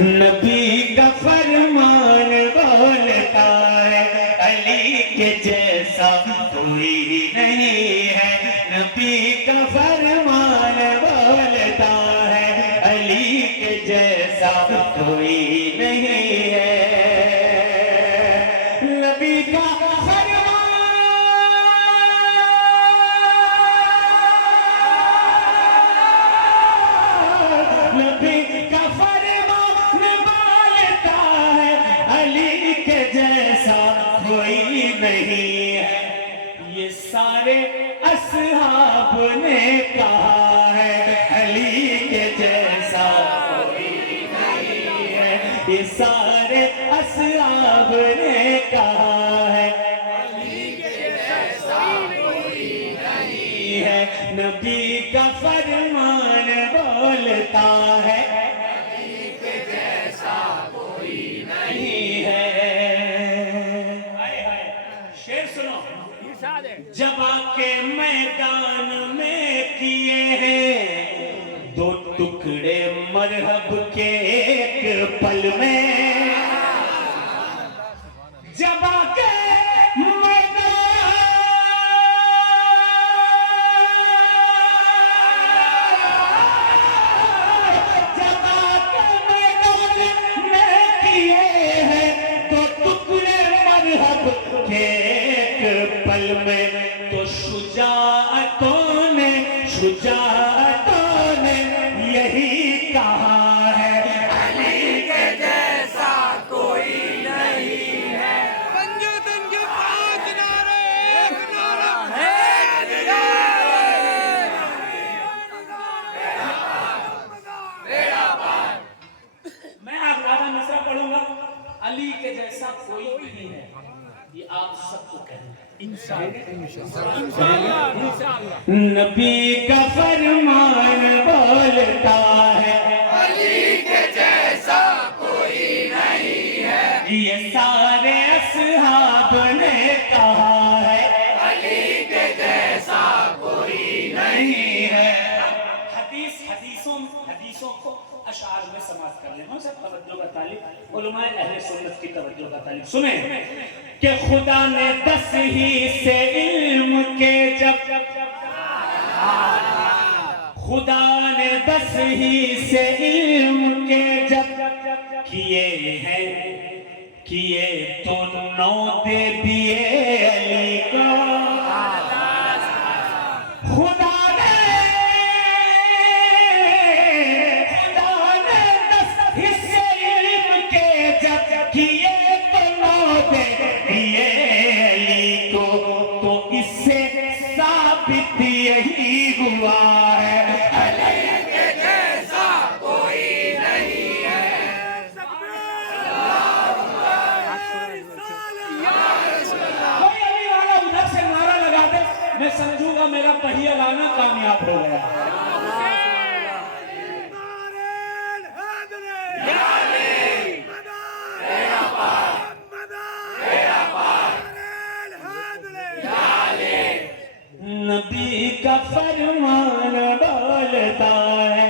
नबी का फरमान बोलता है, अली के जैसा कोई नहीं है। नबी का फरमान बोलता है, अली के जैसा कोई नहीं है। नबी का नहीं है। ये सारे असहाब ने कहा है, अली के जैसा कोई नहीं है। ये सारे असहाब ने कहा है, अली के जैसा कोई नहीं है। नबी का फरमान बोलता है, अली के जैसा कोई नहीं है। जब आके मैदान में किए हैं 2 टुकड़े मरहब के एक पल में, जब आके मैदान में किए हैं 2 टुकड़े मरहब के पल में, तो शुजाअतों ने यही कहा है, अली के जैसा कोई नहीं है। पंजातन के 5 नारे, एक नारा है मैं आधा मिसरा पढ़ूंगा, अली के जैसा कोई नहीं है। ये आप सबको कहना है इंशाअल्लाह। नबी का फरमान बोलता है, अली के जैसा कोई नहीं है। ये सारे असहाब ने कहा है, अली के जैसा कोई नहीं है। हदीसों को अशार में समाप्त कर लेना। सब तवज्जो का तालिब, उलमाए अहले सुन्नत की तवज्जो का तालिब। सुने कि खुदा ने 10 ही से इल्म के जब, खुदा ने 10 ही से इल्म के जब किए हैं, किए तो 9 दे दिए अली को। खुदा ने 10 हिस्से इल्म के जब किए तो 9 दे दिए अली को, तो इससे साबित यही हुआ है, अली के जैसा कोई नहीं है। कोई अली वाला उधर से नारा लगा दे, मैं समझूंगा मेरा पहिया लाना कामयाब हो गया। नबी का फरमान बोलता है,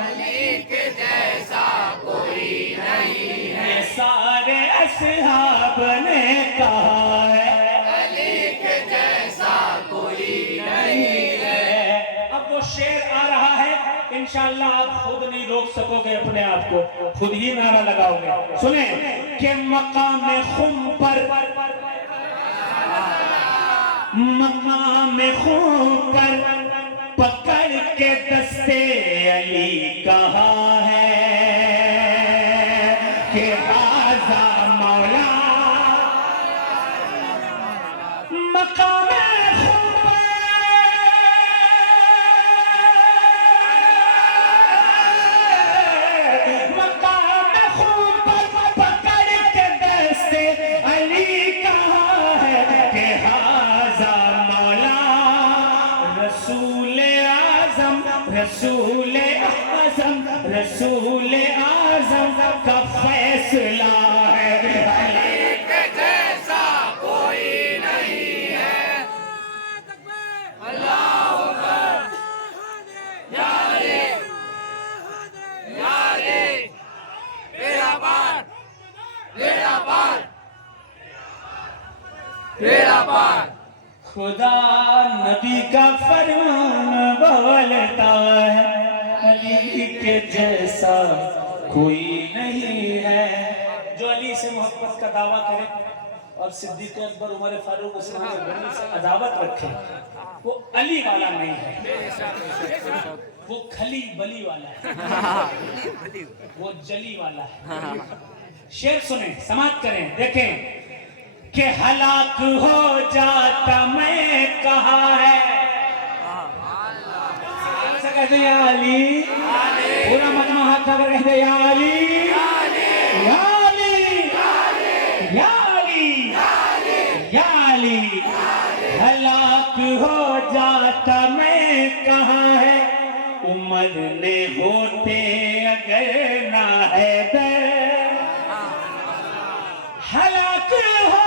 अली के जैसा कोई नहीं है। ये सारे असहाब ने कहा है, अली के जैसा कोई नहीं है। अब वो शेर आ रहा है, इंशाअल्लाह आप खुद नहीं रोक सकोगे अपने आप को, खुद ही नारा लगाओगे। सुने कि मकाम खुम पर, मकाम खुम पर पकड़ के दस्ते अली कहा है कि हाज़ा मौला। मकाम खुम पर पकड़ के दस्ते अली कहा है कि हाज़ा मौला। रसूल आज़म, रसूल आज़म, रसूल आज़म का फैसला है, अली के जैसा कोई नहीं है। अल्लाह अकबर। या अली, या अली, बेड़ा पार। खुदा नबी का फरमान बोलता है, अली के जैसा कोई नहीं है। जो अली से मोहब्बत का दावा करे और सिद्दीक अकबर, उमर फारूक, उस्मान गनी से अदावत रखे, वो अली वाला नहीं है, वो खली बली वाला है, वो जली वाला है। शेर सुने, समाप्त करें, देखें कि हलाक हो जाता मैं कहा है। कहते या अली, पूरा मजमा हाथ कर कहते या अली, या अली, या अली, या अली। हलाक हो जाता मैं कहा है, उमर ने होते अगर ना है दर। हलाक हो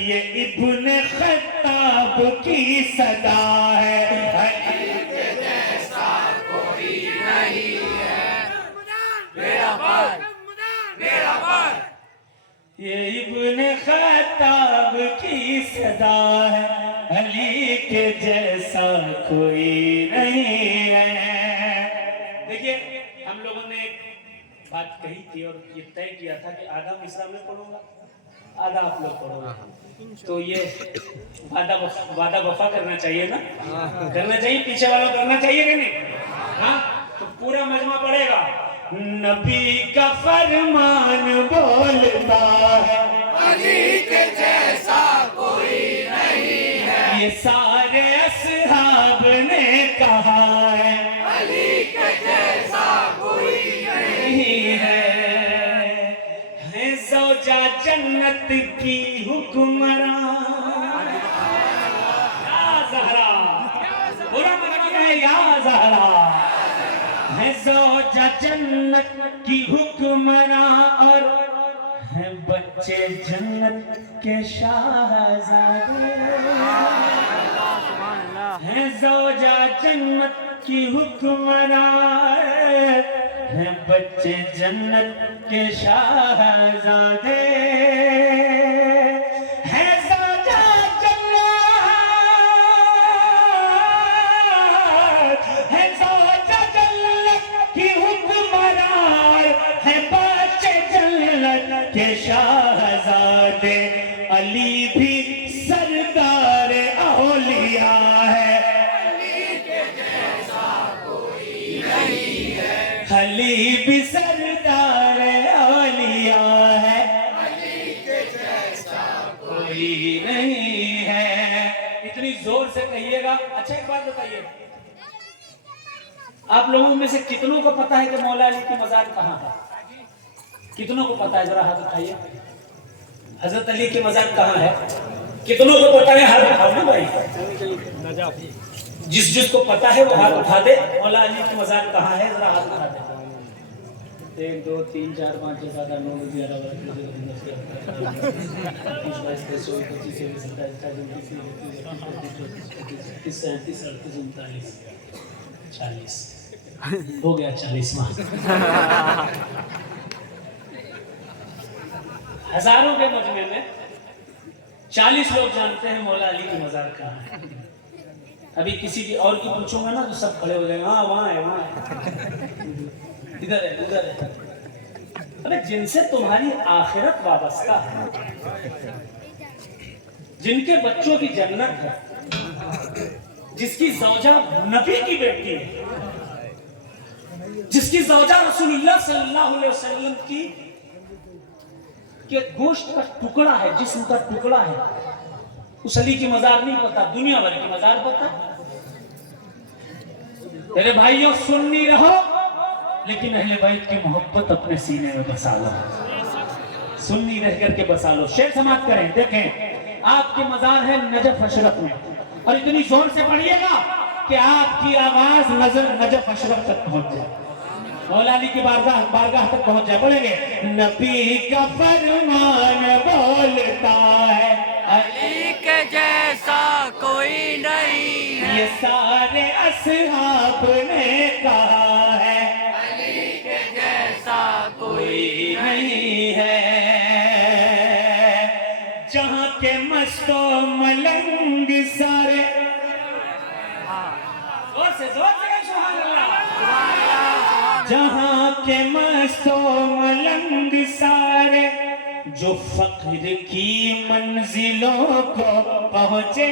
ये इब्न खत्ताब की सदा है, अली के जैसा कोई नहीं है। बेड़ा पार, बेड़ा पार। ये इब्न खत्ताब की सदा है, अली के जैसा कोई नहीं है। देखिए, हम लोगों ने एक बात कही थी और ये तय किया था कि आधा मिसरा में पढ़ूंगा, आधा आप लोग पढ़ोगे। तो ये वादा वफा करना चाहिए ना, करना चाहिए, पीछे वाला करना चाहिए कि नहीं? हाँ, तो पूरा मजमा पड़ेगा। नबी का फरमान बोलता है, अली के जैसा कोई नहीं है। ये सारे असहाब ने कहा है, अली के जैसा कोई नहीं है ज़ौजा जन्नत की हुक्मरान। या ज़हरा, पूरा मतलब है या ज़हरा, है ज़ौजा जन्नत की हुक्मरान और है बच्चे जन्नत के शाहज़ादे। है ज़ौजा जन्नत की हुक्मरान, है बच्चे जन्नत के शाहज़ादे। है ज़ौजा जन्नत, है ज़ौजा जन्नत की हुक्मरान, है बच्चे जन्नत के शाहज़ादे। अली भी सरदार औलिया है, अली भी सरदार औलिया है, अली के जैसा कोई नहीं है। इतनी जोर से कहिएगा। अच्छा, एक बात बताइए, आप लोगों में से कितनों को पता है कि मौला अली की मज़ार कहाँ है? कितनों को पता है? जरा हाथ उठाइए। हजरत अली की मज़ार कहाँ है? कितनों को पता है? हाथ उठाओ ना भाई, जिसको पता है वो हाथ उठा दे। मौला अली की मज़ार कहाँ है? जरा हाथ उठा दे। 1 2 3 4 5 6 7 8 9 10 11 हो गया 40वां। हजारों के मजमे में 40 लोग जानते हैं मौला अली की मज़ार कहाँ है। अभी किसी की और की पूछूंगा ना तो सब खड़े हो जाएंगे, हाँ वहाँ है, वहाँ है, इधर है, उधर है। अरे जिनसे तुम्हारी आखिरत वाबस्ता है, जिनके बच्चों की जन्नत है, जिसकी ज़ौजा नबी की बेटी है, जिसकी ज़ौजा रसूलुल्लाह सल्लल्लाहु अलैहि वसल्लम की के गोश्त का टुकड़ा है, जिस्म का टुकड़ा है, उस अली की मज़ार नहीं पता, दुनिया भर की मज़ार पता। तेरे भाइयों, सुन्नी रहो लेकिन अहले बैत की मोहब्बत अपने सीने में बसा लो, सुन्नी रह करके बसा लो। शेर समाप्त करें। देखें, आपकी मज़ार है नजफ अशरफ में, और इतनी जोर से पढ़िएगा कि आपकी आवाज नजफ अशरफ तक पहुंच जाए। मौला अली की बारगाह बारगाह तक पहुंच जाए। बोलेंगे नबी का फरमान बोलता है अली के जैसा कोई नहीं है। ये सारे असहाब ने कहा है अली के जैसा कोई कोई नहीं है। जहां के मस्तो मलंग सारे जोर से सुभान अल्लाह। जहां के मस्तो मलंग सारे जो फक्र की मंजिलों को पहुंचे